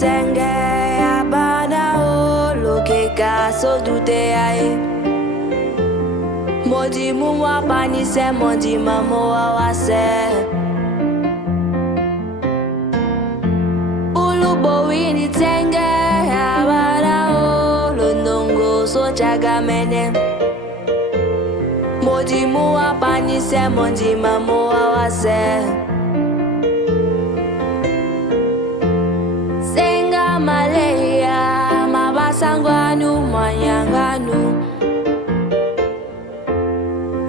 nitenge abana o loke ka so dute ai Modi muwa pani se modi mamo awase Ulubo wini tenge abana o lonongo so jagamene Modi muwa pani se modi mamo awase Senga maleya mabasangwanu manyanganu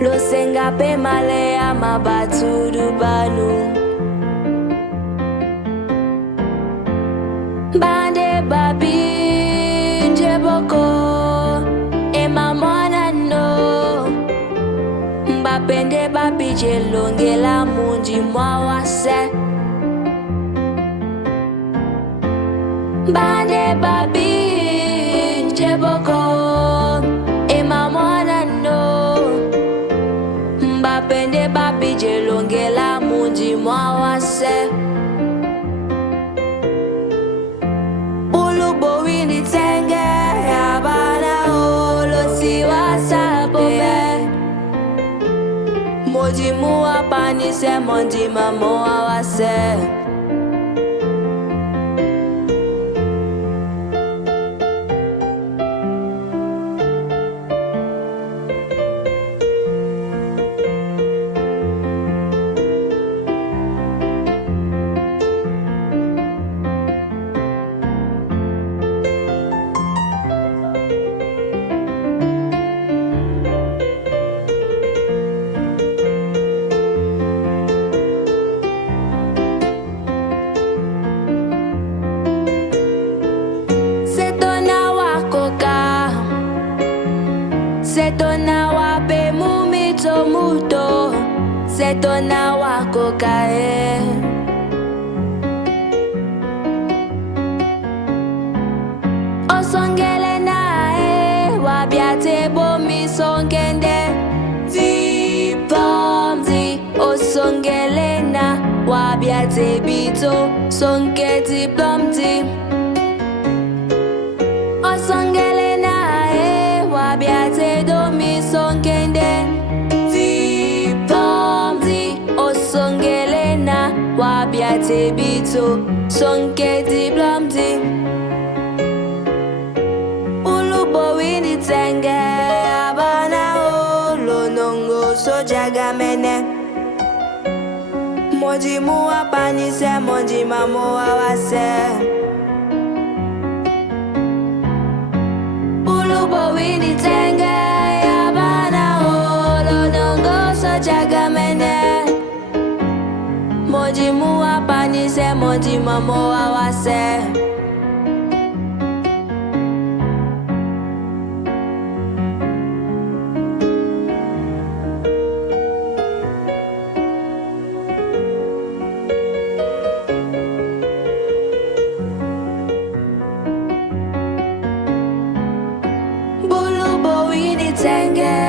Lo senga pe maleya mabatudu banu Bande babi njeboko Ema mwana no Mbapende babi jelongela munji mwawase Bande babi njeboko Ema mwana no Mbapende babi jelongela munji mwawase Ulubo wini tenge abana olo siwasa bobe Moji muwa pani se moji mamo awase Setona wape mumito muto Setona wako kae Osongele nae wabiate bomi songende Diplomzi Osongele na wabiate bito Sonke diplomzi Osongele nae wabiate domi songende Diplomzi Osongele na wabiate bito Sonke diplomzi Ulubo wini tenge abana o lonongo so jagamene Moji muwa pani se moji mamo awase Ulubo wini tenge abana o lonongo so jagamene Moji muwa pani se moji mamo awase Tenge